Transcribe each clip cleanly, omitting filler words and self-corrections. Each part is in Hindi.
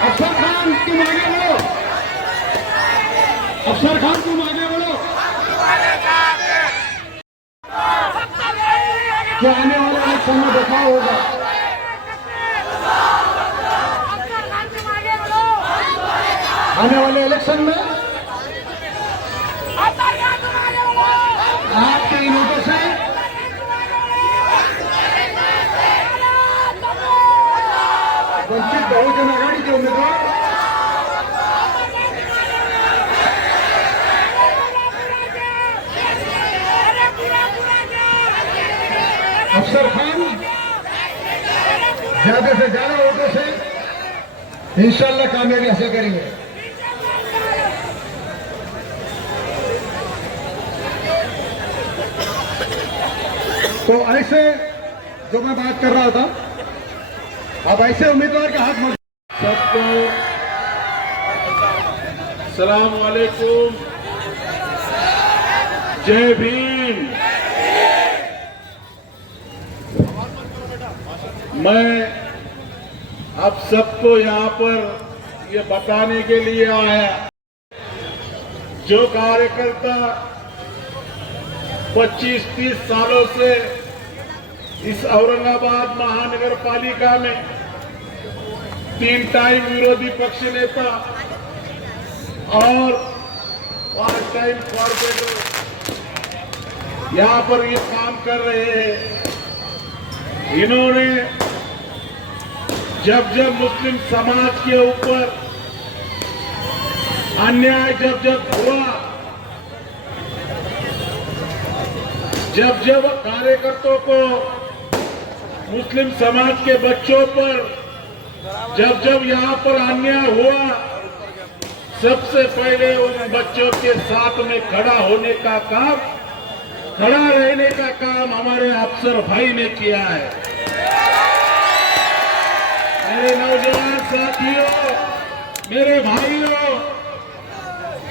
अफसर खान तुम आगे बढ़ो, अफसर खान तुम आगे बढ़ो। क्या आने वाले इलेक्शन में देखा होगा, आने वाले इलेक्शन में आपके नोटों से वंचित बहुजन आघाड़ी के उम्मीदवार अफसर खान ज्यादा से ज्यादा वोटों से इंशाल्लाह कामयाबी हासिल करेंगे। तो ऐसे जो मैं बात कर रहा था, अब ऐसे उम्मीदवार के हाथ मत। सबको सलाम वालेकुम, जय भीम। मैं आप सबको यहाँ पर ये बताने के लिए आया, जो कार्यकर्ता 25-30 सालों से इस औरंगाबाद महानगर पालिका में 3 टाइम विरोधी पक्ष नेता और 5 टाइम कॉर्पोरेटर यहाँ पर ये काम कर रहे हैं, इन्होंने जब जब मुस्लिम समाज के ऊपर अन्याय जब जब हुआ, जब जब कार्यकर्ताओं को मुस्लिम समाज के बच्चों पर जब जब यहाँ पर अन्याय हुआ, सबसे पहले उन बच्चों के साथ में खड़ा होने का काम, खड़ा रहने का काम हमारे अफसर भाई ने किया है। मेरे नौजवान साथियों, मेरे भाइयों,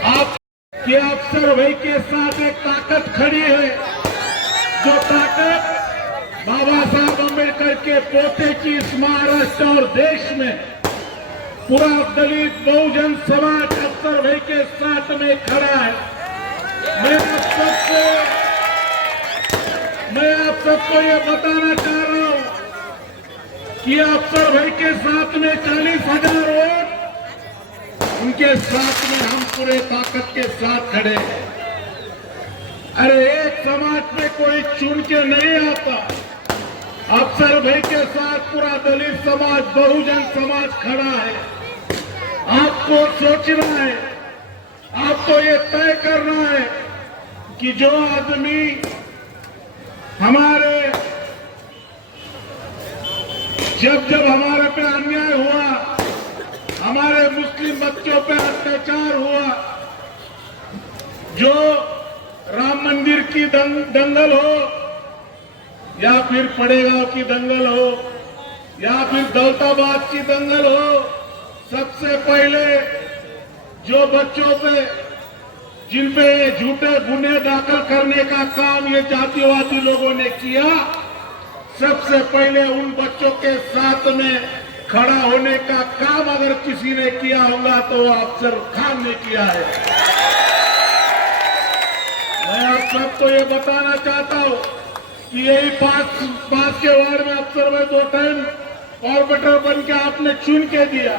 आपके अफसर भाई के साथ एक ताकत खड़ी है, जो ताकत बाबा साहब अम्बेडकर के पोते की इस महाराष्ट्र और देश में पूरा दलित बहुजन समाज अफसर भाई के साथ में खड़ा है। मैं आप सबको ये बताना चाह रहा हूं कि अफसर भाई के साथ में 40,000 वोट, उनके साथ में हम पूरे ताकत के साथ खड़े हैं। अरे एक समाज में कोई चुन के नहीं आता, अफसर भाई के साथ पूरा दलित समाज बहुजन समाज खड़ा है। आपको सोचना है, आपको ये तय करना है कि जो आदमी हमारे जब जब हमारे पे अन्याय हुआ, हमारे मुस्लिम बच्चों पे अत्याचार हुआ, जो राम मंदिर की दंगल हो या फिर पड़ेगांव की दंगल हो या फिर दौलताबाद की दंगल हो, सबसे पहले जो बच्चों पे जिन पे झूठे गुने दाखिल करने का काम ये जातिवादी लोगों ने किया, सबसे पहले उन बच्चों के साथ में खड़ा होने का काम अगर किसी ने किया होगा तो वो अफसर खान ने किया है। मैं आप सबको ये बताना चाहता हूं कि यही पास के वार्ड में अफसर में 2 टाइम कॉर्पोरेटर बन के आपने चुन के दिया।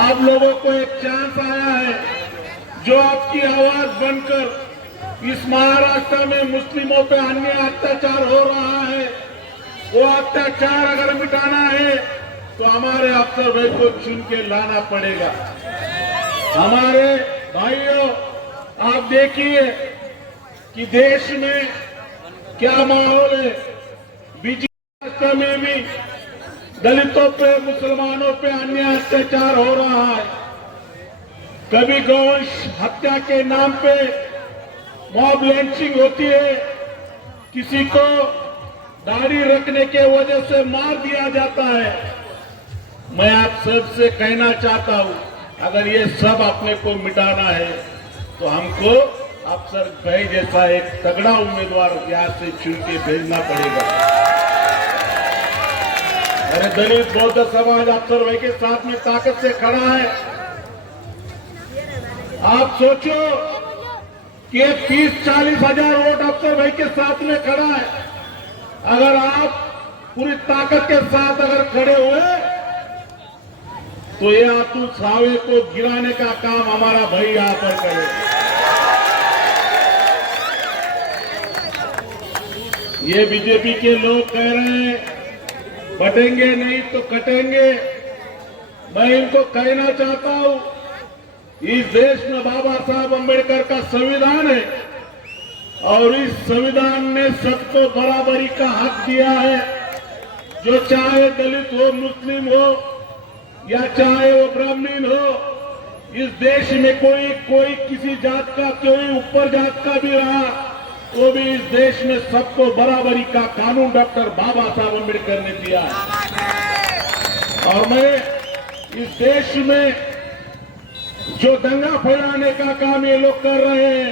आप लोगों को एक चांस आया है, जो आपकी आवाज बनकर इस महाराष्ट्र में मुस्लिमों पे अन्याय अत्याचार हो रहा है, वो अत्याचार अगर मिटाना है तो हमारे अफसर भाई को चुन के लाना पड़ेगा। हमारे भाइयों, आप देखिए कि देश में क्या माहौल है। बीजेपी में भी दलितों पे, मुसलमानों पे अन्याय अत्याचार हो रहा है। कभी गौवंश हत्या के नाम पे मॉब लिंचिंग होती है, किसी को दाढ़ी रखने के वजह से मार दिया जाता है। मैं आप सबसे कहना चाहता हूं, अगर ये सब अपने को मिटाना है तो हमको अफसर भाई जैसा एक तगड़ा उम्मीदवार यहां से चुन के भेजना पड़ेगा। अरे दलित बौद्ध समाज अफसर भाई के साथ में ताकत से खड़ा है। आप सोचो कि 30-40 हजार वोट अफसर भाई के साथ में खड़ा है। अगर आप पूरी ताकत के साथ अगर खड़े हुए तो ये अतुल सावे को गिराने का काम हमारा भाई यहां पर करे। ये बीजेपी के लोग कह रहे हैं बटेंगे नहीं तो कटेंगे। मैं इनको कहना चाहता हूं, इस देश में बाबा साहब अम्बेडकर का संविधान है और इस संविधान ने सबको बराबरी का हक दिया है। जो चाहे दलित हो, मुस्लिम हो या चाहे वो ब्राह्मण हो, इस देश में कोई किसी जात का, कोई ऊपर जात का भी रहा, वो भी इस देश में सबको बराबरी का कानून डॉक्टर बाबा साहब अम्बेडकर ने दिया है। और मैं इस देश में जो दंगा फैलाने का काम ये लोग कर रहे हैं,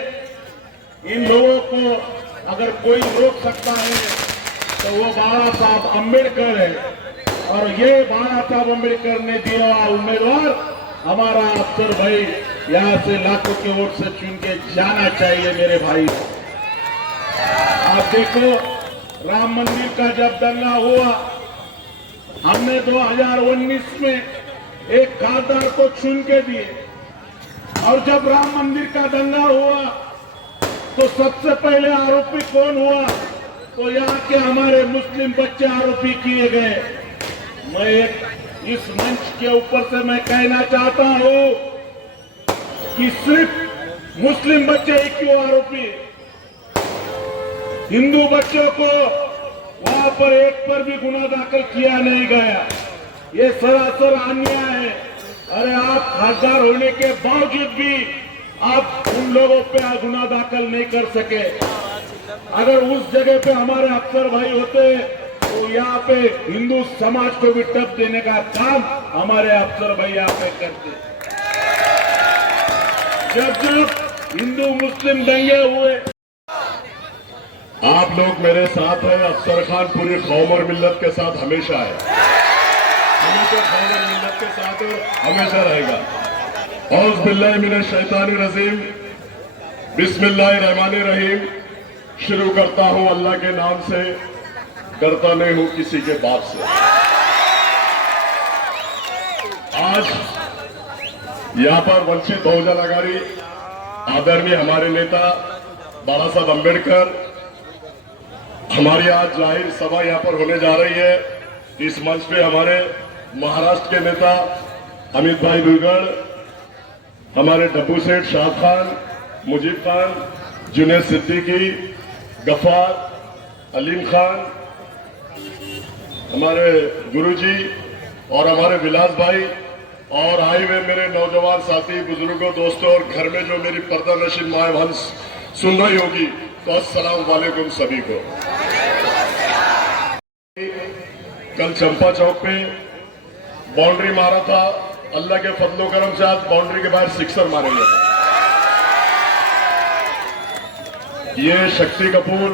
इन लोगों को अगर कोई रोक सकता है तो वो बाबा साहब अम्बेडकर है। और ये बाबा साहब अम्बेडकर ने दिया उम्मीदवार हमारा अफसर भाई यहां से लाखों के वोट से चुन के जाना चाहिए। मेरे भाई, आप देखो, राम मंदिर का जब दंगा हुआ, हमने 2019 में एक खासदार को चुन के दिए। और जब राम मंदिर का दंगा हुआ तो सबसे पहले आरोपी कौन हुआ? तो यहाँ के हमारे मुस्लिम बच्चे आरोपी किए गए। मैं इस मंच के ऊपर से मैं कहना चाहता हूं कि सिर्फ मुस्लिम बच्चे ही क्यों आरोपी, हिंदू बच्चों को वहां पर एक पर भी गुना दाखिल किया नहीं गया। ये सरासर अन्याय है। अरे आप खासदार होने के बावजूद भी आप उन लोगों पे गुना दाखिल नहीं कर सके। अगर उस जगह पे हमारे अफसर भाई होते तो यहाँ पे हिंदू समाज को भी टप देने का काम हमारे अफसर भाई यहाँ पे करते। जब हिंदू मुस्लिम दंगे हुए, आप लोग मेरे साथ हैं। अफसर खान पूरी कौम और मिल्लत के साथ हमेशा है, हमेशा कौम और मिल्लत के साथ और हमेशा रहेगा। औज़ बिल्लाहि मिनश शैतानिर रजीम, बिस्मिल्लाहिर रहमानिर रहीम। शुरू करता हूं अल्लाह के नाम से, डरता नहीं हूं किसी के बाप से। आज यहां पर वंचित बहुजन आघाड़ी आदरणीय हमारे नेता बाबा साहब अम्बेडकर, हमारी आज जाहिर सभा यहां पर होने जा रही है। इस मंच पे हमारे महाराष्ट्र के नेता अमित भाई दुर्गढ़, हमारे डब्बू सेठ शाह खान, मुजीब खान, जुनेद सिद्दीकी, गफार, अलीम खान, हमारे गुरुजी और हमारे विलास भाई, और आए हुए मेरे नौजवान साथी, बुजुर्गों, दोस्तों और घर में जो मेरी पर्दा नशीन माए बहन सुन रही होगी, तो अस्सलाम वालेकुम सभी को। कल चंपा चौक पे बाउंड्री मारा था, अल्लाह के फजलो करम से आज बाउंड्री के बाहर सिक्सर मारेंगे। ये शक्ति कपूर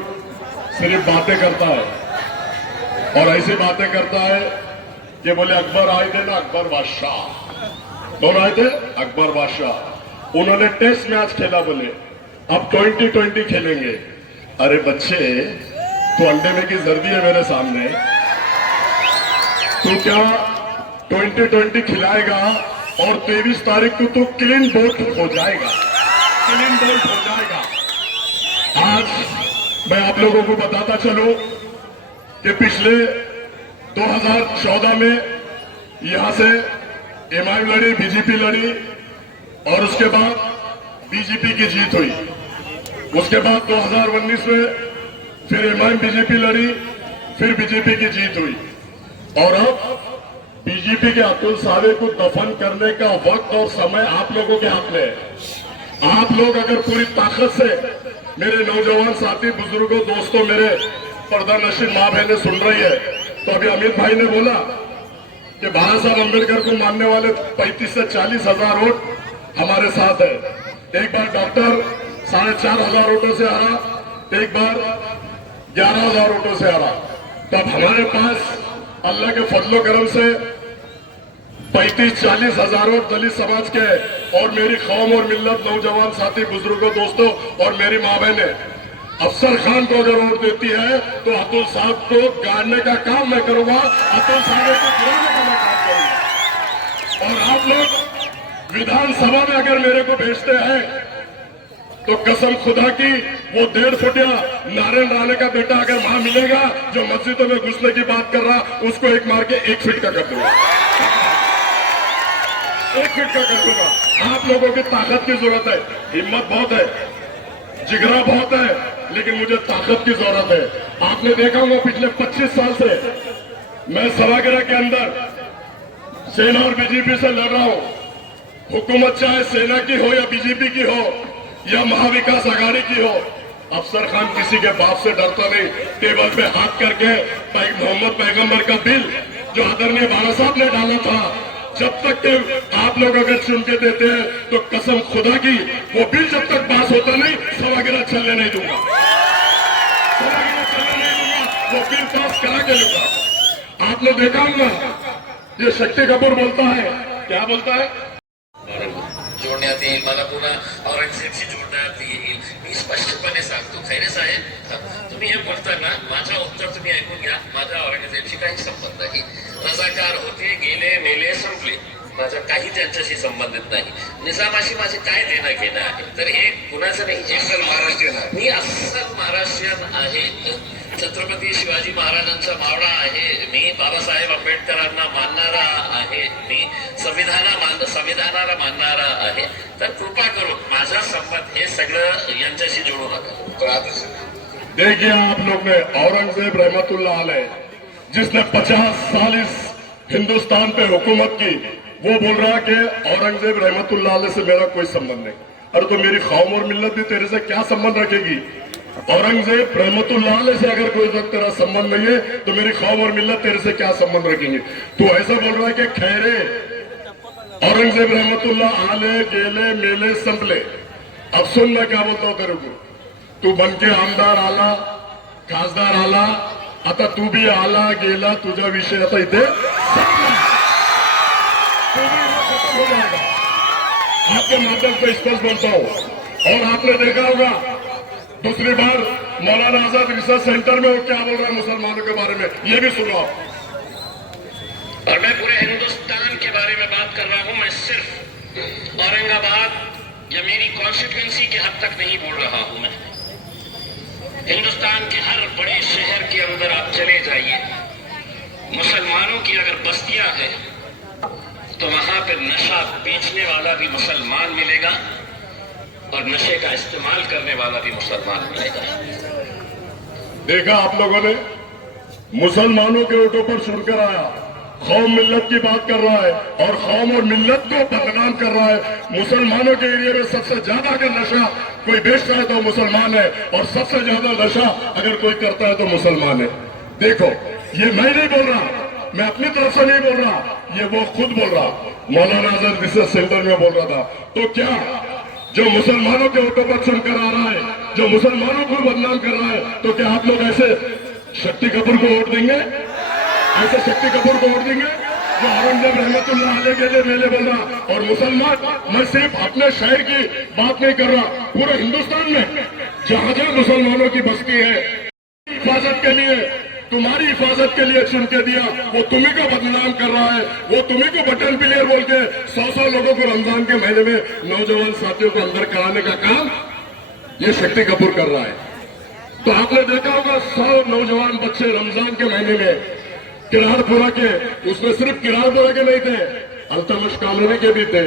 सिर्फ बातें करता है और ऐसी बातें करता है कि बोले अकबर आए थे ना, अकबर बादशाह, कौन आए थे? अकबर बादशाह। उन्होंने टेस्ट मैच खेला, बोले अब 2020 खेलेंगे। अरे बच्चे, तो अंडे में की जर्दी है मेरे सामने, तो क्या 2020 खिलाएगा और 23 तारीख को तो क्लीन बोल्ट हो जाएगा, क्लीन बोल्ट हो जाएगा। आज मैं आप लोगों को बताता चलूं कि पिछले 2014 में यहां से एमआईएम लड़ी, बीजेपी लड़ी और उसके बाद बीजेपी की जीत हुई। उसके बाद 2019 में फिर एमआईएम बीजेपी लड़ी, फिर बीजेपी की जीत हुई और अब बीजेपी के अतुल सावे को दफन करने का वक्त और समय आप लोगों के हाथ में है। आप लोग अगर पूरी ताकत से, मेरे नौजवान साथी, बुजुर्गों, दोस्तों, मेरे पर्दा नशीन माँ बहनें सुन रही है, तो अभी अमित भाई ने बोला कि बाबा साहब अम्बेडकर को मानने वाले 35 से 40 हजार वोट हमारे साथ है। एक बार डॉक्टर 4,500 वोटों से हारा, एक बार 11,000 वोटों से हारा। तो अब हमारे पास अल्लाह के फजलो करम से 35-40 हजारों दलित समाज के और मेरी कौम और मिल्लत, नौजवान साथी, बुजुर्गों, दोस्तों और मेरी माँ बहने अफसर खान को अगर वोट देती है तो अतुल साहब को गाड़ने का काम मैं करूंगा, अतुल साहब को गिराने का मैं काम करूंगा। और आप लोग विधानसभा में अगर मेरे को भेजते हैं तो कसम खुदा की वो 1.5 फुटिया नारायण राणे का बेटा अगर वहां मिलेगा जो मस्जिदों में घुसने की बात कर रहा, उसको एक मार के 1 फीट का कर दूंगा, 1 फीट का कर दूंगा। आप लोगों की ताकत की जरूरत है, हिम्मत बहुत है, जिगरा बहुत है, लेकिन मुझे ताकत की जरूरत है। आपने देखा होगा पिछले 25 साल से मैं सभागृह के अंदर सेना और बीजेपी से लड़ रहा हूं। हुकूमत चाहे सेना की हो या बीजेपी की हो या महाविकास आघाड़ी की हो, अफसर खान किसी के बाप से डरता नहीं। टेबल पे हाथ करके मोहम्मद पैगंबर का बिल जो आदरणीय बाबा साहब ने डाला था, जब तक के आप लोग अगर चुन के देते हैं तो कसम खुदा की वो बिल जब तक पास होता नहीं, सभागृह चलने नहीं दूंगा, सभागृह चलने नहीं दूंगा, वो बिल पास करा के लूंगा। आपने देखा होगा ये शक्ति कपूर बोलता है, क्या बोलता है, जोडण्यात येईल, मला पुन्हा औरंगजेबशी जोडण्यात येईल। मी स्पष्टपणे सांगतो, खैरे साहेब तुम्ही हे बोलताना माझं उत्तर तुम्ही ऐकून घ्या। माझा औरंगजेबशी काही संबंध नाही, रजाकार होते, गेले, मेले, संपले, माझा काही त्यांच्याशी संबंधित नाही। निजामाशी माझे काय देणं घेणं आहे, तर हे कुणाचं नाही, अस्सल महाराष्ट्रीयन आहे, मी अस्सल महाराष्ट्रीयन आहे, छत्रपती शिवाजी महाराजांचा मावळा आहे मी, बाबासाहेब आंबेडकरांना मानणारा आहे मी, संविधानाला मानणारा आहे। तर कृपा करून माझा संबंध हे सगळं यांच्याशी जोडू नका। देखिए आप लोग ने औरंगजेब रहमतुल्लाह अलैह, जिसने 50 साल इस हिंदुस्तान पे हुकूमत की, वो बोल रहा कि औरंगजेब रहमतुल्लाह अलैह से मेरा कोई संबंध नहीं। अरे तो मेरी कौम और मिल्लत भी तेरे से क्या संबंध रखेगी? औरंगजेब रहमतुल्लाह अलैह से अगर कोई वक्त तेरा संबंध नहीं है तो मेरी कौम और मिल्लत तेरे से क्या संबंध रखेंगे? तो ऐसा बोल रहा है कि खैरे औरंगजेब रहमतुल्लाह आले, गेले, मेले, संपले। अब सुन मैं क्या बोलता हूं तेरे को, तू बनके आमदार आला, खासदार आला, आता तू भी आला गेला, तुझा विषय आता इथे खत्म हो जाएगा। आपके माध्यम से स्पष्ट बोलता हूं। और आपने देखा होगा दूसरी बार मौलाना आजाद रिसर्च सेंटर में वो क्या बोल रहा है मुसलमानों के बारे में, ये भी सुनो आप। और मैं पूरे हिंदुस्तान के बारे में बात कर रहा हूं, मैं सिर्फ औरंगाबाद या मेरी कॉन्स्टिट्यूएंसी के हद तक नहीं बोल रहा हूं। मैं हिंदुस्तान के हर बड़े शहर के अंदर आप चले जाइए, मुसलमानों की अगर बस्तियां हैं तो वहां पर नशा बेचने वाला भी मुसलमान मिलेगा और नशे का इस्तेमाल करने वाला भी मुसलमान मिलेगा। देखा आप लोगों ने, मुसलमानों के ओटों पर सुनकर आया, कौम मिल्लत की बात कर रहा है और कौम और मिल्लत को बदनाम कर रहा है। मुसलमानों के एरिया में सबसे ज्यादा अगर नशा कोई बेचता है तो मुसलमान है, और सबसे ज्यादा नशा अगर कोई करता है तो मुसलमान है। देखो, ये मैं नहीं बोल रहा, मैं अपनी तरफ से नहीं बोल रहा, ये वो खुद बोल रहा, मौलाना आजाद रिसर्च सेंटर में बोल रहा था। तो क्या जो मुसलमानों के ओटों पर सुनकर आ रहा है, जो मुसलमानों को बदनाम कर रहा है, तो क्या आप लोग ऐसे शक्ति कपूर को वोट देंगे? ऐसे शक्ति कपूर को वोट देंगे जो औरंगजेब रहमतुल्लाह अलैह के लिए मेले बोल रहा? और मुसलमान, मैं सिर्फ अपने शहर की बात नहीं कर रहा, पूरे हिंदुस्तान में जहां जहां मुसलमानों की बस्ती है, हिफाजत के लिए, तुम्हारी हिफाजत के लिए चुन के दिया, वो तुम्ही को बदनाम कर रहा है, वो तुम्ही को बटन प्लेयर बोल के 100 लोगों को रमजान के महीने में नौजवान साथियों को अंदर कराने का काम ये शक्ति कपूर कर रहा है। तो आपने देखा होगा 100 नौजवान बच्चे रमजान के महीने में किरारपुरा के, उसमें सिर्फ किरारपुरा के नहीं थे, अल्तमश कॉलोनी के भी थे,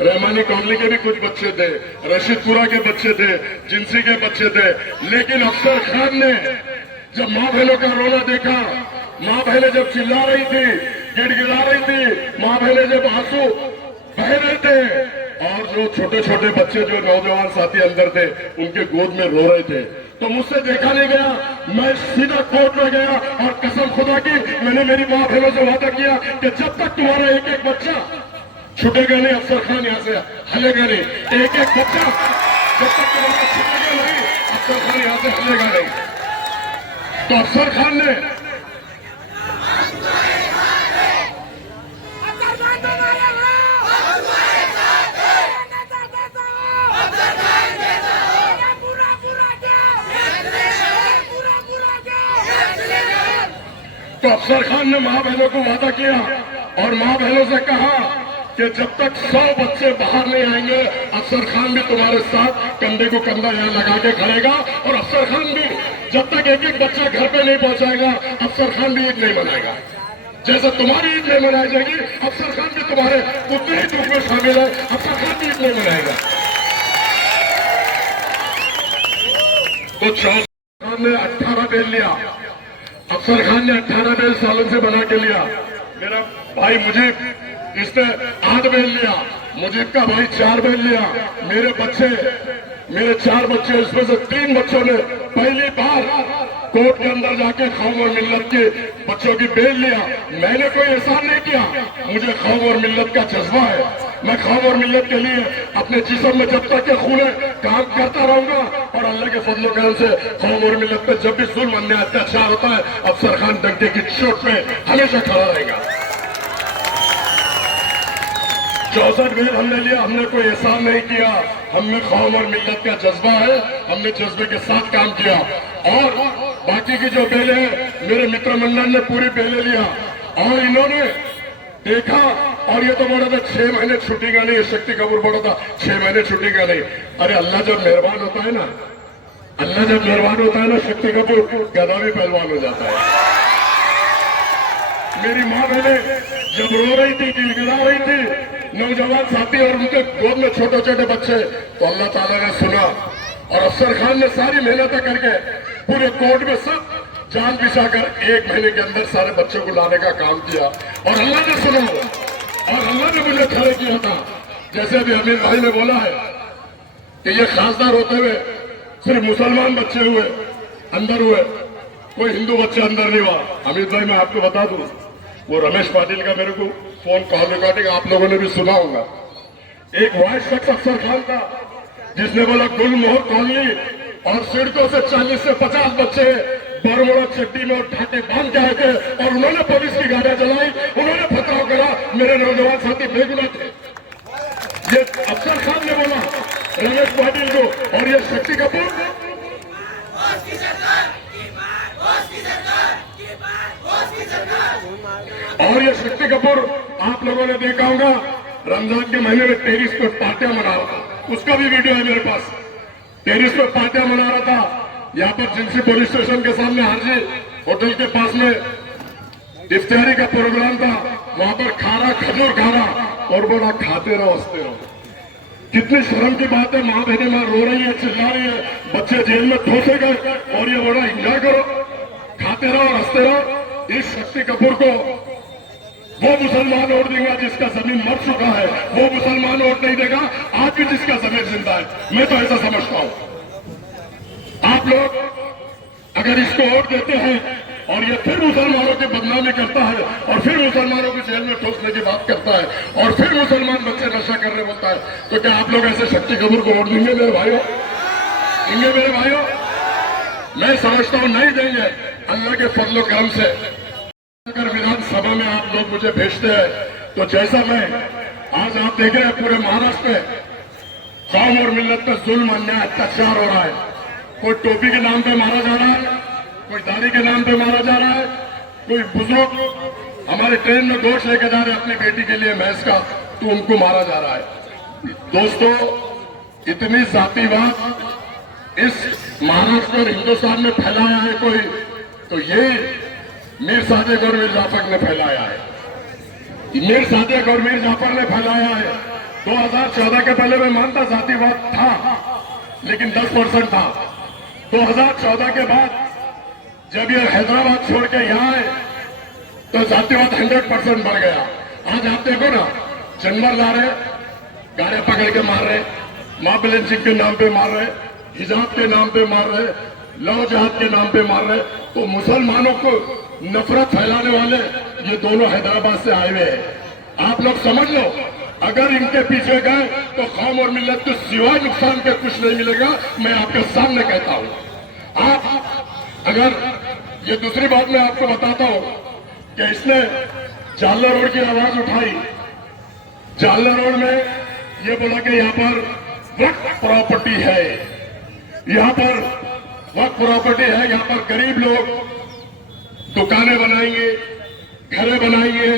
रहमानी कॉलोनी के भी कुछ बच्चे थे, रशीदपुरा के बच्चे थे, जिंसी के बच्चे थे। लेकिन अफसर खान ने जब माँ बहनों का रोना देखा, माँ बहनें जब चिल्ला रही थी, गिड़गिड़ा रही थी, माँ बहनें जब आंसू बह रहे थे, और जो छोटे छोटे बच्चे जो नौजवान साथी अंदर थे उनके गोद में रो रहे थे, तो मुझसे देखा नहीं गया। मैं सीधा कोर्ट में गया और कसम खुदा की मैंने मेरी माँ बहनों से वादा किया कि जब तक तुम्हारा एक एक बच्चा छूटेगा नहीं, अफसर खान यहाँ से हलेगा नहीं, एक एक बच्चा जब तक तुम्हारा छूटेगा नहीं, अफसर खान यहाँ से हलेगा नहीं। तो अफसर खान ने तो अफसर खान ने मां बहनों को वादा किया और मां बहनों से कहा कि जब तक 100 बच्चे बाहर नहीं आएंगे अफसर खान भी तुम्हारे साथ कंधे को कंधा यहाँ लगा के खड़ेगा और अफसर खान भी जब तक एक एक बच्चा घर पे नहीं पहुंचाएगा अफसर खान भी ईद नहीं मनाएगा। जैसे तुम्हारी ईद नहीं मनाई जाएगी अफसर खान भी तुम्हारे उतने ही दुख में शामिल है, अफसर खान भी ईद नहीं मनाएगा। तो चौधरी खान ने 18 बेल लिया, अफसर खान ने 18 बेल सालों से बना के लिया। मेरा भाई मुजीब इसने 8 बेल लिया, मुजीब का भाई 4 बेल लिया। मेरे 4 बच्चे इसमें से 3 बच्चों ने पहली बार कोर्ट के अंदर जाके कौम और मिल्लत के बच्चों की बेल लिया। मैंने कोई एहसान नहीं किया, मुझे कौम और मिल्लत का जज्बा है। मैं कौम और मिल्लत के लिए अपने जिस्म में जब तक के खून है काम करता रहूंगा और अल्लाह के फजल करम से कौम और मिल्लत पे जब भी जुल्म अन्याय अत्याचार होता है अफसर खान डंके की चोट में हमेशा खड़ा रहेगा। 64 बेल हमने लिया, हमने कोई एहसान नहीं किया, हमने कौम और मिल्लत का जज्बा है, हमने जज्बे के साथ काम किया। और बाकी की जो बेलें हैं मेरे मित्र मंडल ने पूरी बेलें लिया और इन्होंने देखा और ये तो बोला था 6 महीने छुट्टी का नहीं, ये शक्ति कपूर बोला था 6 महीने छुट्टी का नहीं। अरे अल्लाह जब मेहरबान होता है ना, अल्लाह जब मेहरबान होता है ना, शक्ति कपूर गधा भी पहलवान हो जाता है। मेरी माँ बहने जब रो रही थी, गिड़गिड़ा रही थी, नौजवान साथी और उनके गोद में छोटे छोटे बच्चे, तो अल्लाह ताला ने सुना और अफसर खान ने सारी मेहनत करके पूरे कोर्ट में सब जान बिछाकर 1 महीने के अंदर सारे बच्चों को लाने का काम किया और अल्लाह ने सुना और अल्लाह ने मुझे खड़े किया था। जैसे अभी अमीर भाई ने बोला है कि ये खासदार होते हुए सिर्फ मुसलमान बच्चे हुए अंदर हुए, कोई हिंदू बच्चा अंदर नहीं हुआ। अमित भाई मैं आपको बता दूं, वो रमेश पाटिल का मेरे को फोन कॉल रिकॉर्डिंग आप लोगों ने भी सुना होगा। एक वाइस शख्स अफसर खान था जिसने बोला गुलमोहर कॉलोनी और सड़कों से 40 से 50 बच्चे बरमोड़ा चट्टी में ठाटे बांध के आए थे और उन्होंने पुलिस की गाड़ियां जलाई, उन्होंने पथराव करा, मेरे नौजवान साथी बेगुनाह थे। ये अफसर खान ने बोला रमेश पाटिल को और ये शक्ति कपूर और ये शक्ति कपूर आप लोगों ने देखा होगा रमजान के महीने में टेरिस पे पार्टियां मना रहा था, उसका भी वीडियो है मेरे पास। टेरिस पे पार्टियां मना रहा था, यहाँ पर जिनसी पुलिस स्टेशन के सामने हाजी होटल के पास में इफ्तारी का प्रोग्राम था, वहां पर खारा खजूर खाना और बोला खाते रहो हंसते रहो। कितनी शर्म की बात है, माँ बहने माँ रो रही है, चिल्ला रही है, बच्चे जेल में ठोसे गए और ये बोला एंजॉय करो, खाते रहो हंसते रहो। इस शक्ति कपूर को वो मुसलमान वोट देगा जिसका जमीन मर चुका है, वो मुसलमान वोट नहीं देगा आज भी जिसका जमीन जिंदा है। मैं तो ऐसा समझता हूं। आप लोग अगर इसको वोट देते हैं और ये फिर मुसलमानों की बदनामी करता है और फिर मुसलमानों को जेल में ठोसने की बात करता है और फिर मुसलमान बच्चे नशा करने बोलता है, तो क्या आप लोग ऐसे शक्ति कपूर को वोट देंगे मेरे भाइयों? देंगे मेरे भाइयों? मैं समझता हूं नहीं देंगे। अल्लाह के फजल करम से अगर विधानसभा में आप लोग मुझे भेजते हैं तो जैसा मैं आज आप देख रहे हैं पूरे महाराष्ट्र में कौम और मिल्लत पर जुल्म अन्याय अत्याचार हो रहा है। कोई टोपी के नाम पे मारा जा रहा है, कोई दाढ़ी के नाम पे मारा जा रहा है, कोई बुजुर्ग हमारे ट्रेन में गोश्त लेके जा रहे हैं अपनी बेटी के लिए भैंस का, तो उनको मारा जा रहा है। दोस्तों इतनी जातिवाद इस महाराष्ट्र और हिंदुस्तान में फैलाया है कोई, तो ये मीर सादिक और मीर जाफर ने फैलाया है। मीर सादिक और मीर जाफर ने फैलाया है। 2014 के पहले मैं मानता जातिवाद था लेकिन 10% था। 2014 के बाद जब ये हैदराबाद छोड़ के यहाँ आए तो जातिवाद 100% बढ़ गया। आज आप देखो ना, जानवर ला रहे, गाड़ियां पकड़ के मार रहे, मां बिलन सिंह के नाम पे मार रहे, हिजाब के नाम पे मार रहे, लव जहाद के नाम पे मार रहे। तो मुसलमानों को नफरत फैलाने वाले ये दोनों हैदराबाद से आए हुए हैं। आप लोग समझ लो, अगर इनके पीछे गए तो कौम और मिल्लत को सिवाय नुकसान के कुछ नहीं मिलेगा। मैं आपके सामने कहता हूं। आप अगर ये दूसरी बात मैं आपको बताता हूं कि इसने जालना रोड की आवाज उठाई जालना रोड में ये बोला कि यहाँ पर वक्फ प्रॉपर्टी है, यहाँ पर वक्फ प्रॉपर्टी है, यहाँ पर गरीब लोग दुकानें बनाएंगे, घरें बनाएंगे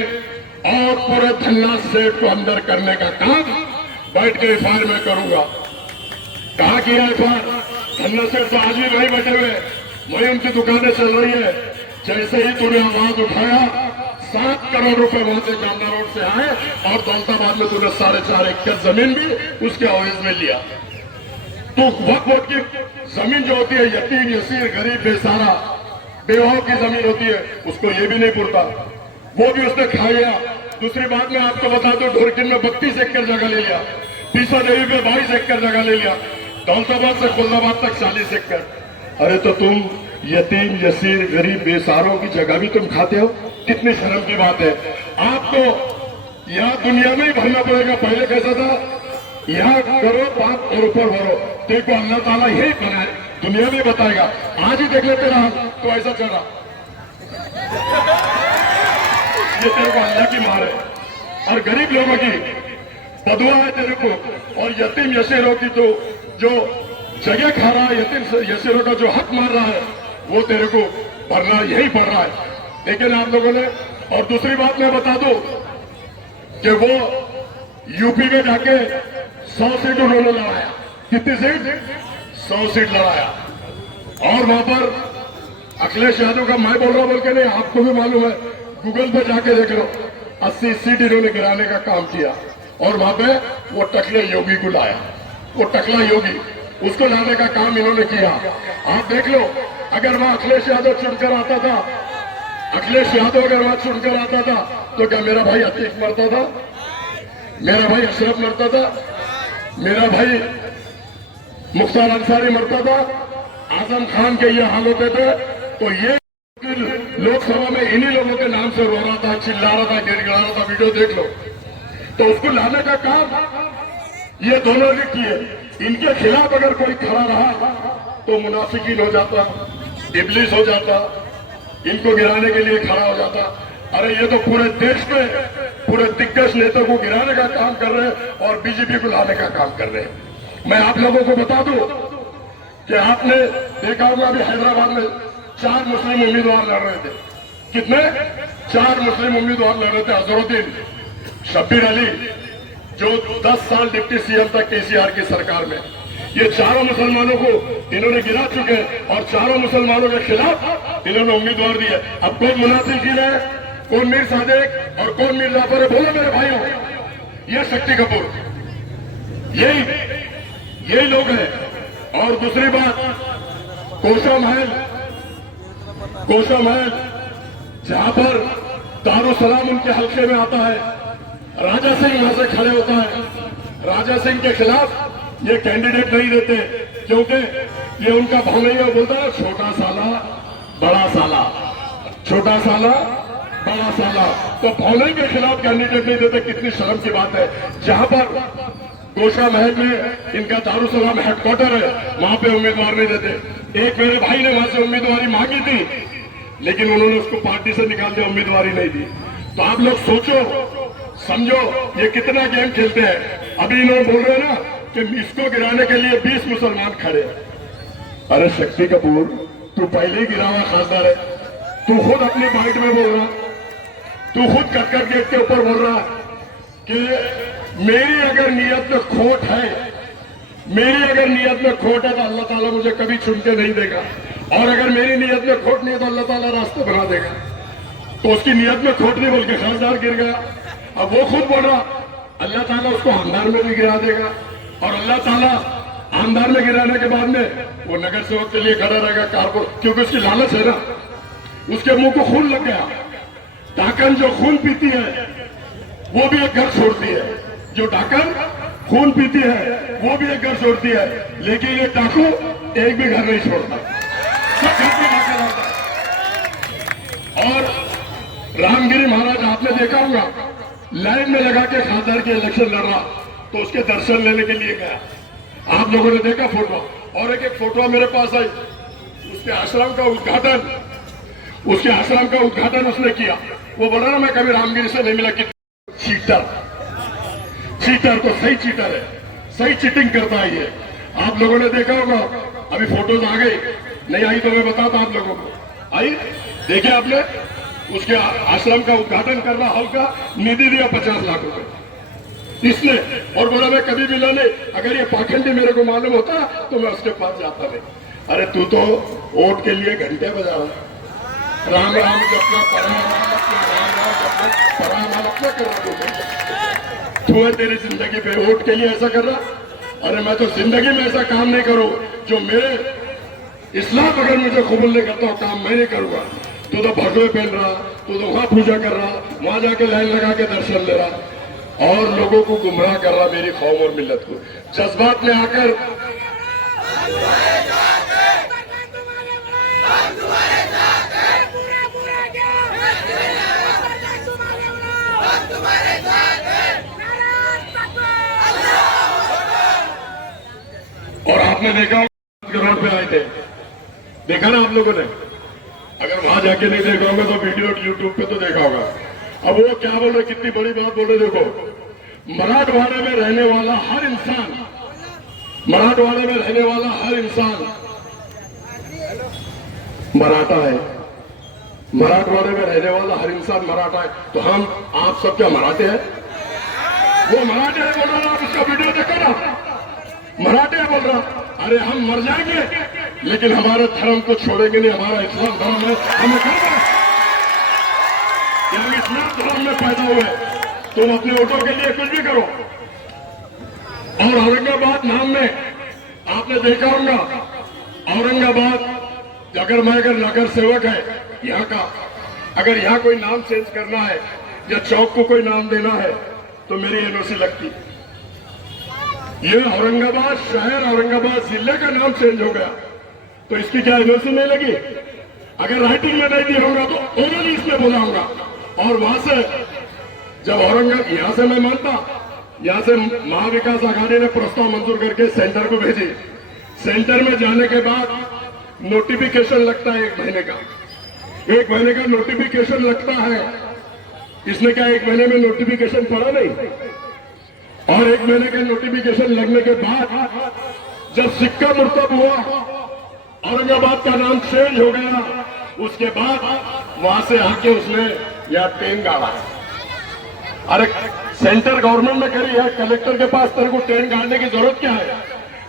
और पूरे धन्ना सेठ को अंदर करने का काम बैठ के एफआईआर में करूंगा। कहा किया एफआईआर? धन्ना सेठ तो आज भी वही बैठे हुए, वही उनकी दुकानें चल रही है। जैसे ही तूने आवाज उठाया 7 करोड़ रुपए वहां से जालना रोड से आए और दौलताबाद में तूने 4.5 एकड़ जमीन भी उसके अवैध में लिया। तो वक्फ बोर्ड की जमीन जो होती है यतीम यसीर गरीब बेसहारा बेवाओं की जमीन होती है, उसको ये भी नहीं पुरता, वो भी उसने खा लिया। दूसरी बात मैं आपको बता दूं, ढोरकिन में 32 एकड़ जगह ले लिया, पीसा देवी पे 22 एकड़ जगह ले लिया, दौलताबाद से खुलदाबाद तक 40 एकड़। अरे तो तुम यतीम यसीर गरीब बेसहारों की जगह भी तुम खाते हो, कितनी शर्म की बात है। आपको यहाँ दुनिया में ही भरना पड़ेगा। पहले कैसा था, यहाँ करो पाप और ऊपर भरो, देखो अल्लाह ताला यही बनाए, दुनिया में बताएगा। आज ही देख लेते रहा तो ऐसा चल रहा, ये तेरे को अल्लाह की मार है और गरीब लोगों की बदुआ है तेरे को, और यतीम यसीरों की तो जो जगह खा रहा है, यतीम यसीरों का जो हक मार रहा है, वो तेरे को भरना यही पड़ रहा है। लेकिन आप लोगों ने, और दूसरी बात मैं बता दूं कि वो यूपी में जाके 100 सीट उन्होंने लड़ाया। कितनी सीट? 100 सीट लड़ाया। और वहां पर अखिलेश यादव का मैं बोल रहा बोल के नहीं, आपको भी मालूम है, गूगल पे जाके देख लो, 80 सीट इन्होंने गिराने का काम किया। और वहां पे वो टकले योगी को लाया, वो टकला योगी, उसको लाने का काम इन्होंने किया। आप देख लो, अगर वहां अखिलेश यादव चुनकर आता था, अखिलेश यादव अगर वहां चुनकर आता था तो क्या मेरा भाई अतीक मरता था, मेरा भाई अशरफ मरता था, मेरा भाई मुख्तार अंसारी मरता था, आजम खान के ये हाल होते थे? तो ये लोकसभा में इन्हीं लोगों के नाम से रो रहा था, चिल्ला रहा था, गिड़गिड़ा रहा था, वीडियो देख लो। तो उसको लाने का काम ये दोनों ने किए। इनके खिलाफ अगर कोई खड़ा रहा तो मुनाफिकीन हो जाता, इब्लिस हो जाता, इनको गिराने के लिए खड़ा हो जाता। अरे ये तो पूरे देश में पूरे दिग्गज नेताओं को गिराने का काम कर रहे हैं और बीजेपी को लाने का काम कर रहे हैं। मैं आप लोगों को बता दूं कि आपने देखा होगा अभी हैदराबाद में 4 मुस्लिम उम्मीदवार लड़ रहे थे। कितने? 4 मुस्लिम उम्मीदवार लड़ रहे थे। अजहरुद्दीन, शब्बीर अली, जो 10 साल डिप्टी सीएम तक केसीआर की सरकार में, ये चारों मुसलमानों को इन्होंने गिरा चुके हैं और चारों मुसलमानों के खिलाफ इन्होंने उम्मीदवार दिए। अब कौन मुनाफिकीन है, कौन मीर सादिक और कौन मीर जाफर है, बोलो मेरे भाइयों। ये शक्ति कपूर, यही लोग हैं। और दूसरी बात, कोशा महल जहां पर दारुसलाम उनके हल्के में आता है, राजा सिंह वहां से खड़े होता है। राजा सिंह के खिलाफ ये कैंडिडेट नहीं देते क्योंकि ये उनका भाव नहीं है। बोलता है छोटा साला बड़ा साला, छोटा साला बड़ा साला। तो भौले के खिलाफ कैंडिडेट नहीं देते, कितनी शर्म की बात है। जहां पर गोशा महल में इनका दारुसलाम हेडक्वार्टर है, वहां पे उम्मीदवार नहीं देते। एक मेरे भाई ने वहां से उम्मीदवारी मांगी थी, लेकिन उन्होंने उसको पार्टी से निकाल दिया, उम्मीदवारी नहीं दी। तो आप लोग सोचो समझो ये कितना गेम खेलते हैं। अभी इन्होंने बोल रहे हैं ना कि इसको गिराने के लिए 20 मुसलमान खड़े हैं। अरे शक्ति कपूर, तू पहले ही गिरा हुआ खासदार है, तू खुद अपनी बाइट में बोल रहा, तू खुद कक्कर गेट के ऊपर बोल रहा कि मेरी अगर नीयत में खोट है, मेरी अगर नीयत में खोट है तो अल्लाह ताला मुझे कभी चुन के नहीं देगा, और अगर मेरी नीयत में खोट नहीं है तो अल्लाह ताला रास्ते बना देगा। तो उसकी नीयत में खोट नहीं बोल के खासदार गिर गया। अब वो खुद बोल रहा अल्लाह ताला उसको आमदार में भी गिरा देगा, और अल्लाह ताला आमदार में गिराने के बाद में वो नगर सेवक के लिए खड़ा रहेगा कारपोरेट, क्योंकि उसकी लालच है ना, उसके मुंह को खून लग गया। डाकन जो खून पीती है वो भी एक घर छोड़ती है, जो डाकन खून पीती है वो भी एक घर छोड़ती है, लेकिन ये डाकू एक भी घर नहीं छोड़ता, सब घर पे डाका रहता है। और रामगिरी महाराज आपने देखा होगा, लाइन में लगा के खासदार के इलेक्शन लड़ रहा, तो उसके दर्शन लेने के लिए गया। आप लोगों ने देखा फोटो, और एक फोटो मेरे पास आई, उसके आश्रम का उद्घाटन उसने किया। वो बोला ना मैं कभी रामगिरी से नहीं मिला, कि चीटर चीटर तो सही चीटर है, सही चीटिंग करता है ये। आप लोगों ने देखा होगा, अभी फोटोज आ गई, नहीं आई तो मैं बताता आप लोगों को। आई देखे आपने, उसके आश्रम का उद्घाटन कर रहा हॉल का, निधि दिया 50 लाख रुपए इसने, और बोला मैं कभी मिला नहीं, अगर ये पाखंडी मेरे को मालूम होता तो मैं उसके पास जाता नहीं। अरे तू तो वोट के लिए घंटे बजा रहा है, राम राम जपना, पराम राम राम जपना, पराम राम अपना कर रहा तू है तेरी जिंदगी पे वोट के लिए ऐसा कर रहा। अरे मैं तो जिंदगी में ऐसा काम नहीं करूं जो मेरे इस्लाम अगर मुझे कबूल नहीं करता हो काम मैं नहीं करूंगा। तू तो भगवे पहन रहा, तू तो वहां पूजा कर रहा, वहां जाके लाइन लगा के दर्शन ले रहा और लोगों को गुमराह कर रहा, मेरी कौम और मिल्लत को। जज्बात में आकर और आपने देखा रोड पे आए थे, देखा ना आप लोगों ने, अगर वहां जाके नहीं देखा होगा तो वीडियो यूट्यूब पे तो देखा होगा। अब वो क्या बोल रहे, कितनी बड़ी बात बोल रहे, देखो मराठवाड़े में रहने वाला हर इंसान, मराठवाड़े में रहने वाला हर इंसान मराठा है, मराठवाड़े में रहने वाला हर इंसान मराठा है। तो हम आप सब क्या मराठे हैं? वो मराठे है बोल रहा, आप उसका वीडियो देखो ना, मराठे है बोल रहा। अरे हम मर जाएंगे लेकिन हमारे धर्म को छोड़ेंगे नहीं, हमारा इस्लाम धर्म है, हमें करना है। हम इस्लाम धर्म में पैदा हुए, तुम अपने वोटों के लिए कुछ भी करो। और औरंगाबाद नाम में आपने देखा होगा, औरंगाबाद अगर नगर सेवक है यहाँ का, अगर यहाँ कोई नाम चेंज करना है या चौक को कोई नाम देना है तो मेरी एनओसी लगती। ये औरंगाबाद शहर, औरंगाबाद जिले का नाम चेंज हो गया तो इसकी क्या एनओसी नहीं लगी? अगर राइटिंग में नहीं दिया होगा तो ओरली इसमें बोला होगा। और वहां से जब औरंगाबाद, यहां से मैं मानता, यहां से महाविकास आघाड़ी ने प्रस्ताव मंजूर करके सेंटर को भेजी, सेंटर में जाने के बाद नोटिफिकेशन लगता है 1 महीने का, 1 महीने का नोटिफिकेशन लगता है। इसने क्या 1 महीने में नोटिफिकेशन पढ़ा नहीं? और 1 महीने का नोटिफिकेशन लगने के बाद जब सिक्का मुर्तब हुआ, औरंगाबाद का नाम चेंज हो गया, उसके बाद वहां से आके उसने यह ट्रेन गाड़ा। अरे सेंटर गवर्नमेंट ने करी है, कलेक्टर के पास तेरे को ट्रेन गाड़ने की जरूरत क्या है?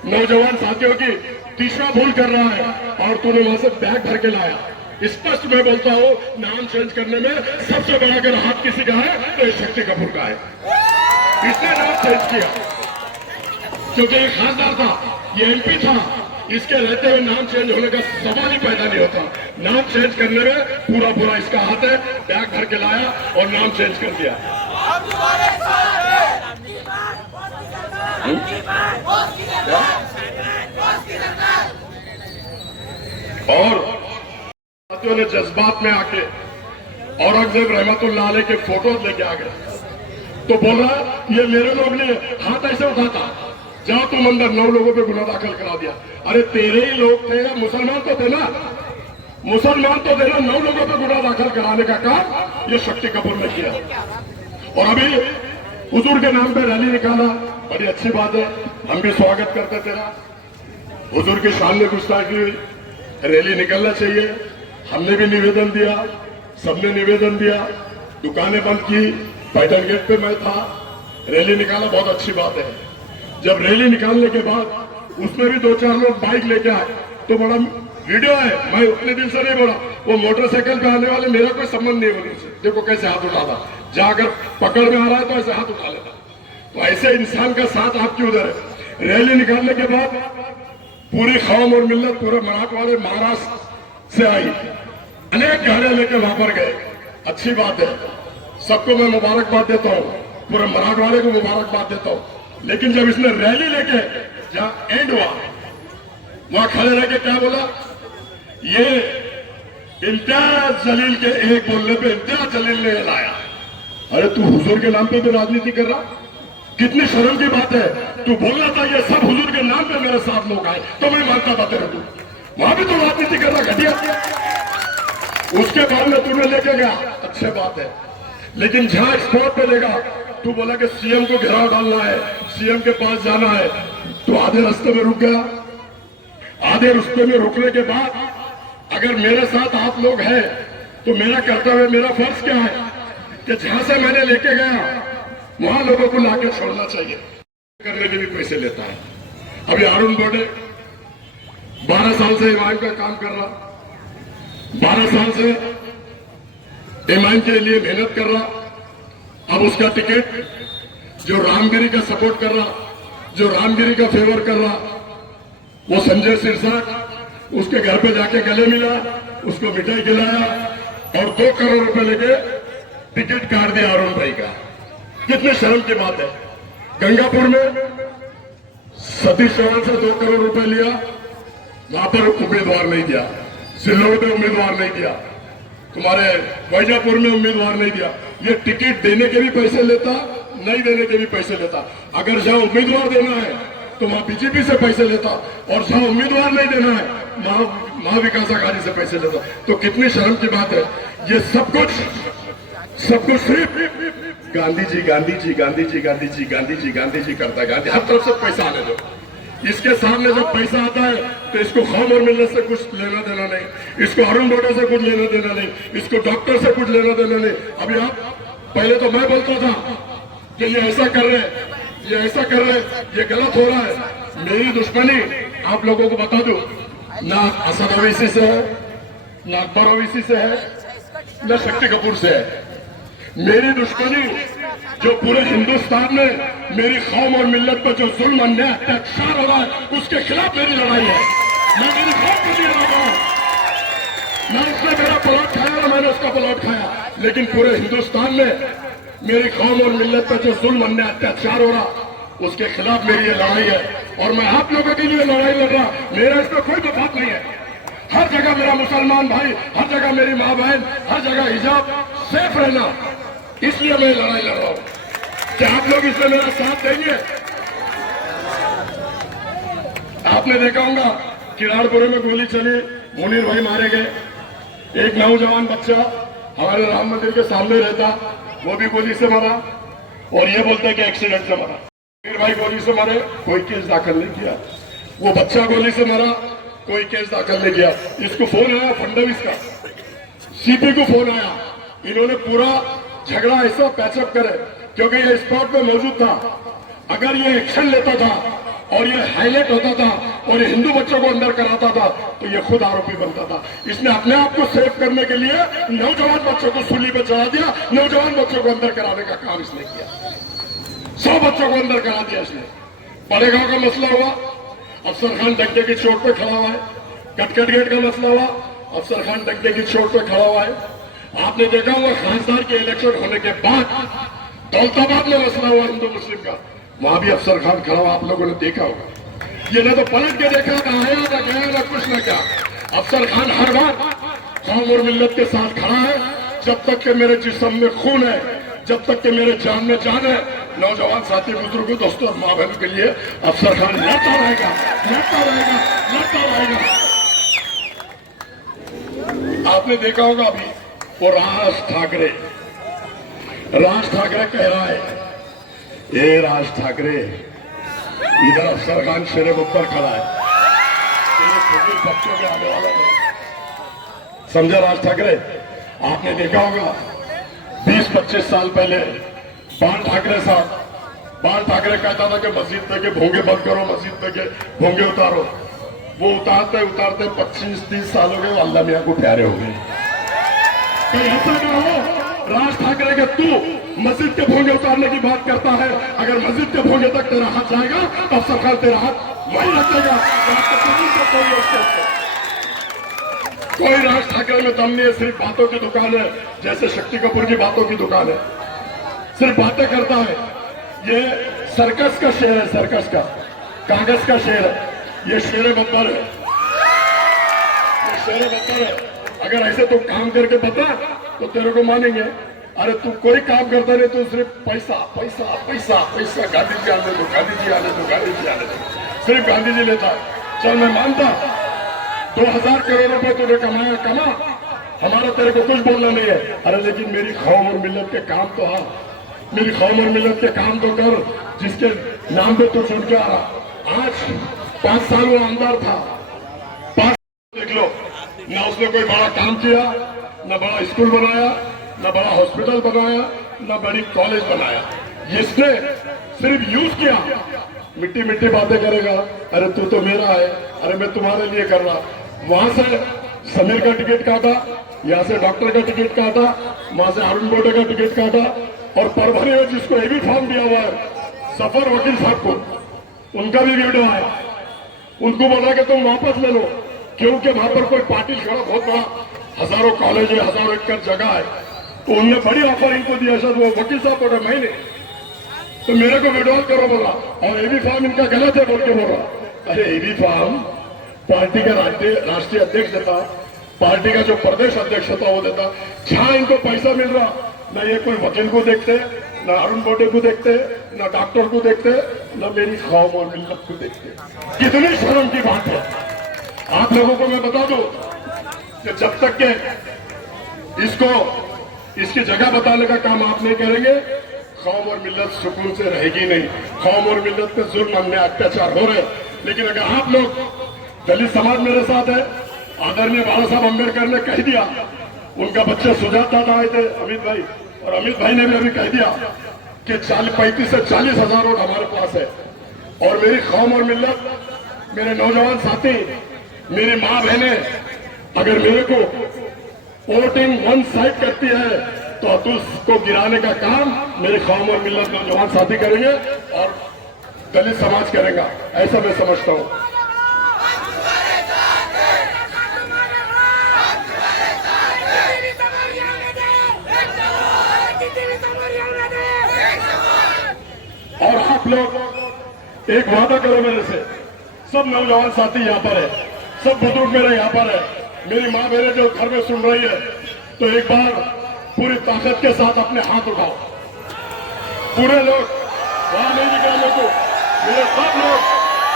नौजवान साथियों की तीसरा भूल कर रहा है और तूने वहां से बैग भर के लाया। स्पष्ट मैं बोलता हूं, नाम चेंज करने में सबसे बड़ा अगर हाथ किसी का है तो ये शक्ति कपूर का है। इसने नाम चेंज किया क्योंकि एक खासदार था, ये एमपी था, इसके रहते हुए नाम चेंज होने का सवाल ही पैदा नहीं होता। नाम चेंज करने में पूरा इसका हाथ है, बैग भर के लाया और नाम चेंज कर दिया। और साथियों ने जज्बात में आके औरंगजेब रहमतुल्लाह अलैह के फोटोज लेके आ गए तो बोल रहा ये मेरे लोग ने हाथ ऐसे उठाता, जाओ तुम अंदर, 9 लोगों पे गुनाह दाखिल करा दिया। अरे तेरे ही लोग थे, मुसलमान तो थे ना, मुसलमान तो थे ना, 9 लोगों पे गुनाह दाखिल कराने का काम ये शक्ति कपूर ने किया। और अभी हुजूर के नाम पे रैली निकाला, बड़ी अच्छी बात है, हम भी स्वागत करते तेरा। हुजूर की शान में गुस्ताखी हुई, रैली निकलना चाहिए, हमने भी निवेदन दिया, सबने निवेदन दिया, दुकानें बंद की, पैटर्न गेट पे मैं था, रैली निकाला, बहुत अच्छी बात है। जब रैली निकालने के बाद उसमें भी 2-4 लोग बाइक लेके आए तो बड़ा वीडियो है, मैं उतने दिन से नहीं बोला, वो मोटरसाइकिल पे आने वाले मेरा कोई संबंध नहीं है उनसे, देखो कैसे हाथ उठाता, जाकर पकड़ में आ रहा है तो ऐसे हाथ उठा लेता। तो ऐसे इंसान का साथ आपकी उधर है। रैली निकालने के बाद पूरी कौम और मिल्लत, पूरे मराठवाड़े महाराष्ट्र से आई, अनेक गाड़ियां लेके वहां पर गए, अच्छी बात है, सबको मैं मुबारकबाद देता हूं, पूरे मराठवाड़े को मुबारकबाद देता हूं। लेकिन जब इसने रैली लेके जहां एंड हुआ वहां खड़े रह के क्या बोला, ये इम्तियाज जलील के एक बोलने पे इम्तियाज जलील ने लाया। अरे तू हुजूर के नाम पे भी राजनीति कर रहा, कितनी शर्म की बात है। तू बोलना था ये सब हुजूर के नाम पे मेरे साथ लोग आए तो मैं मानता था तेरे को, वहां भी तो राजनीति कर रहा, घटिया। उसके बाद में तूने लेके गया, अच्छी बात है, लेकिन जहां स्पॉट पे लेगा तू बोला कि सीएम को घेराव डालना है, सीएम के पास जाना है, तो आधे रास्ते में रुक गया। आधे रास्ते में रुकने के बाद अगर मेरे साथ आप लोग हैं तो मेरा कर्तव्य, मेरा फर्ज क्या है कि जहां से मैंने लेके गया वहां लोगों को लाके छोड़ना चाहिए। करने के भी पैसे लेता है। अभी अरुण बोडे 12 साल से इमाम का काम कर रहा, 12 साल से इमाम के लिए मेहनत कर रहा। अब उसका टिकट जो रामगिरी का सपोर्ट कर रहा, जो रामगिरी का फेवर कर रहा, वो संजय सिरसाट उसके घर पे जाके गले मिला, उसको मिठाई खिलाया और 2 करोड़ रुपए लेके टिकट काट दिया अरुण भाई का। कितने शर्म की बात है। गंगापुर में सतीश चौहान से 2 करोड़ रुपए लिया, वहां पर उम्मीदवार नहीं दिया, सिल्लोड में उम्मीदवार नहीं दिया, तुम्हारे वैजापुर में उम्मीदवार नहीं दिया। ये टिकट देने के भी पैसे लेता, नहीं देने के भी पैसे लेता। अगर जहां उम्मीदवार देना है तो वहां बीजेपी से पैसे लेता, और जहां उम्मीदवार नहीं देना है महाविकास आघाड़ी से पैसे लेता। तो कितनी शर्म की बात है। ये सब कुछ सिर्फ गांधी जी गांधी जी गांधी जी गांधी जी गांधी जी गांधी जी करता है। गांधी हर तरफ से पैसा आने दो। इसके सामने जब पैसा आता है तो इसको खौम और मिलने से कुछ लेना देना नहीं, इसको अरुण बोडे से कुछ लेना देना नहीं, इसको डॉक्टर से कुछ लेना देना नहीं। अभी आप, पहले तो मैं बोलता था कि ये ऐसा कर रहे, ये ऐसा कर रहे, ये गलत हो रहा है। मेरी दुश्मनी आप लोगों को बता दूं, ना असद ओवैसी से है, ना अकबर ओवैसी से है, ना शक्ति कपूर से है। मेरी दुश्मनी जो पूरे हिंदुस्तान में मेरी कौम और मिल्लत पर जो जुल्म अन्याय अत्याचार हो रहा है, उसके खिलाफ मेरी लड़ाई है। मैं मेरी कौम के लिए लड़ रहा हूं। ना उसने मेरा प्लॉट खाया ना मैंने उसका प्लॉट खाया, लेकिन पूरे हिंदुस्तान में मेरी कौम और मिल्लत पर जो जुल्म अन्याय अत्याचार हो रहा, उसके खिलाफ मेरी ये लड़ाई है। और मैं आप लोगों के लिए लड़ाई लड़ रहा। मेरा इसमें कोई मफाद नहीं है। हर जगह मेरा मुसलमान भाई, हर जगह मेरी माँ बहन, हर जगह हिजाब सेफ रहना, इसलिए मैं लड़ाई लड़ रहा हूं। क्या आप लोग इसमें मेरा साथ देंगे? आपने देखा होगा किराड़पुरे में गोली चली, मुनीर भाई मारे गए। एक नौजवान बच्चा हमारे राम मंदिर के सामने रहता, वो भी गोली से मरा, और ये बोलते हैं कि एक्सीडेंट से मरा। मुनीर भाई गोली से मरे, कोई केस दाखिल नहीं किया। वो बच्चा गोली से मरा, कोई केस दाखिल नहीं किया। इसको फोन आया फडणवीस का, सीपी को फोन आया, इन्होंने पूरा झगड़ा ऐसा पैचअप करे, क्योंकि ये स्पॉट पे मौजूद था। अगर ये एक्शन लेता था और ये हाईलाइट होता था और ये हिंदू बच्चों को अंदर कराता था तो ये खुद आरोपी बनता था। इसने अपने आप को सेव करने के लिए नौजवान बच्चों को सूली पे चढ़ा दिया, नौजवान बच्चों को अंदर कराने का काम इसने किया। 100 बच्चों को अंदर करा दिया इसने। पड़ेगांव का मसला हुआ, अफसर खान डंके की चोट पे खड़ा हुआ है। कटकट गेट का मसला हुआ, अफसर खान डंके की चोट पे खड़ा हुआ है। आपने देखा हुआ खासदार के इलेक्शन होने के बाद दौलताबाद में मसला हुआ हिंदू मुस्लिम का, वहां भी अफसर खान खड़ा हुआ, आप लोगों ने देखा होगा। ये ना तो पलट के देखा, ना आया ना गया ना कुछ ना क्या। अफसर खान हर बार कौम और मिल्लत के साथ खड़ा है। जब तक के मेरे जिस्म में खून है, जब तक के मेरे जान में जान है, नौजवान साथी बुजुर्गों दोस्तों और माँ बहनों के लिए अफसर खान लड़ता रहेगा, लड़ता रहेगा, लड़ता रहेगा। आपने देखा होगा अभी वो राज ठाकरे कह रहा है, ये राज ठाकरे, इधर अफसर खान शेरे ऊपर खड़ा है, ये बच्चों के आने वाला है। समझा राज ठाकरे? आपने देखा होगा 20-25 साल पहले बाल ठाकरे साहब, बाल ठाकरे कहता था कि मस्जिद पे के भोंगे बंद करो, मस्जिद पे के भोंगे उतारो। वो उतारते उतारते 25-30 साल हो गए, अल्लाह मियां को प्यारे हो गए। कहीं ऐसा ना हो राज ठाकरे के तू मस्जिद के भोंगे उतारने की बात करता है, अगर मस्जिद के भोंगे तक तेरा हाथ जाएगा तो सरकार तेरा हाथ वही रखेगा। कोई राज ठाकरे में दम नहीं है, सिर्फ बातों की दुकान है, जैसे शक्ति कपूर की बातों की दुकान है, सिर्फ बातें करता है। ये सर्कस का शेर है, सर्कस का, कागज का शेर है, ये शेर बब्बर है, ये शेर बब्बर है। अगर ऐसे तू काम करके बता तो तेरे को मानेंगे। अरे तू कोई काम करता नहीं, तू सिर्फ पैसा पैसा पैसा पैसा, गांधी जी आने दो, गांधी जी आने दो, गांधी जी आने दो, सिर्फ गांधी जी लेता। चल मैं मानता 2000 करोड़ रुपए तूने कमाया, कमा, हमारा तेरे को कुछ बोलना नहीं है। अरे लेकिन मेरी कौम और मिल्लत के काम तो हाँ, मेरी कौम और मिलत के काम तो कर जिसके नाम पे तू चुन के आ रहा। आज 5 साल वो अंदर था, 5 देख लो, ना उसने कोई बड़ा काम किया, ना बड़ा स्कूल बनाया, ना बड़ा हॉस्पिटल बनाया, ना बड़ी कॉलेज बनाया। इसने सिर्फ यूज किया, मिट्टी मिट्टी बातें करेगा, अरे तू तो मेरा है, अरे मैं तुम्हारे लिए कर रहा। वहां से समीर का टिकट काटा, यहाँ से डॉक्टर का टिकट काटा, वहां से अरुण बोटे का टिकट काटा, और परभनी में जिसको एबी फॉर्म दिया हुआ है सफर वकील साहब को, उनका भी वीडियो आया। उनको बोला कि तुम वापस ले लो, क्योंकि वहां पर कोई पाटिल खड़ा, बहुत बड़ा, हजारों कॉलेज है, हजारों एकड़ जगह है, तो उनने बड़ी ऑफर इनको दिया। शायद वो वकील साहब बोले मैंने, तो मेरे को विड्रॉल करो बोला, और एबी फॉर्म इनका गलत है बोल के बोल रहा। अरे एबी फॉर्म पार्टी का राष्ट्रीय अध्यक्ष देता, पार्टी का जो प्रदेश अध्यक्ष होता वो देता। जहां इनको पैसा मिल रहा, ना ये कोई वकील को देखते, ना अरुण बोटे को देखते, ना डॉक्टर को देखते, ना मेरी कौम और मिल्लत को देखते। कितनी शर्म की बात है। आप लोगों को मैं बता दूं कि जब तक के इसकी जगह बताने का काम आप नहीं करेंगे, कौम और मिल्लत सुकून से रहेगी नहीं। कौम और मिल्लत पे जुल्म, अन्याय, अत्याचार हो रहे। लेकिन अगर आप लोग, दलित समाज मेरे साथ है, आदरणीय बाबा साहब अम्बेडकर ने कह दिया, उनका बच्चे सुजात दादा आए थे, अमित भाई, और अमित भाई ने भी अभी कह दिया कि 35 से 40 हजार वोट हमारे पास है। और मेरी कौम और मिल्लत, मेरे नौजवान साथी, मेरी माँ बहनें, अगर मेरे को वोटिंग वन साइड करती है तो उसको गिराने का काम मेरे कौम और मिल्लत नौजवान साथी करेंगे और दलित समाज करेगा, ऐसा मैं समझता हूँ। और आप लोग एक वादा करो मेरे से, सब नौजवान साथी यहाँ पर है, सब बुजुर्ग मेरे यहाँ पर है, मेरी माँ मेरे जो घर में सुन रही है, तो एक बार पूरी ताकत के साथ अपने हाथ उठाओ। पूरे लोग वहां नहीं निकला, मेरे को, मेरे सब लोग,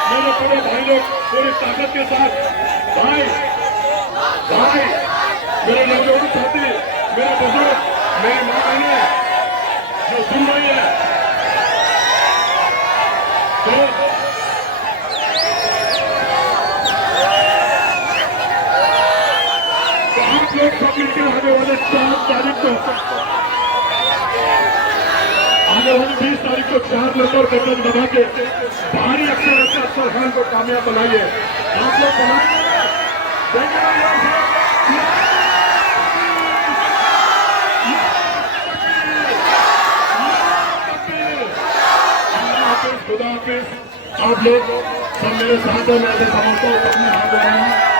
मेरे पूरे भाई लोग पूरी ताकत के साथ, भाई भाई, मेरे नौजवान साथी, मेरे बुजुर्ग, मेरी माँ बहनें जो सुन रही है, तो आप लोग सब मिलकर आने वाले 4 तारीख को, आने वाली 20 तारीख को 4 नंबर बटन दबा के भारी अक्षर से अफसर खान को कामयाब बनाइए। आप लोग बनाएंगे, खुदा हाफिज। आप लोग सब मेरे साथ हैं, मैं ऐसे समझता हूँ, अपने हाथ उठाना।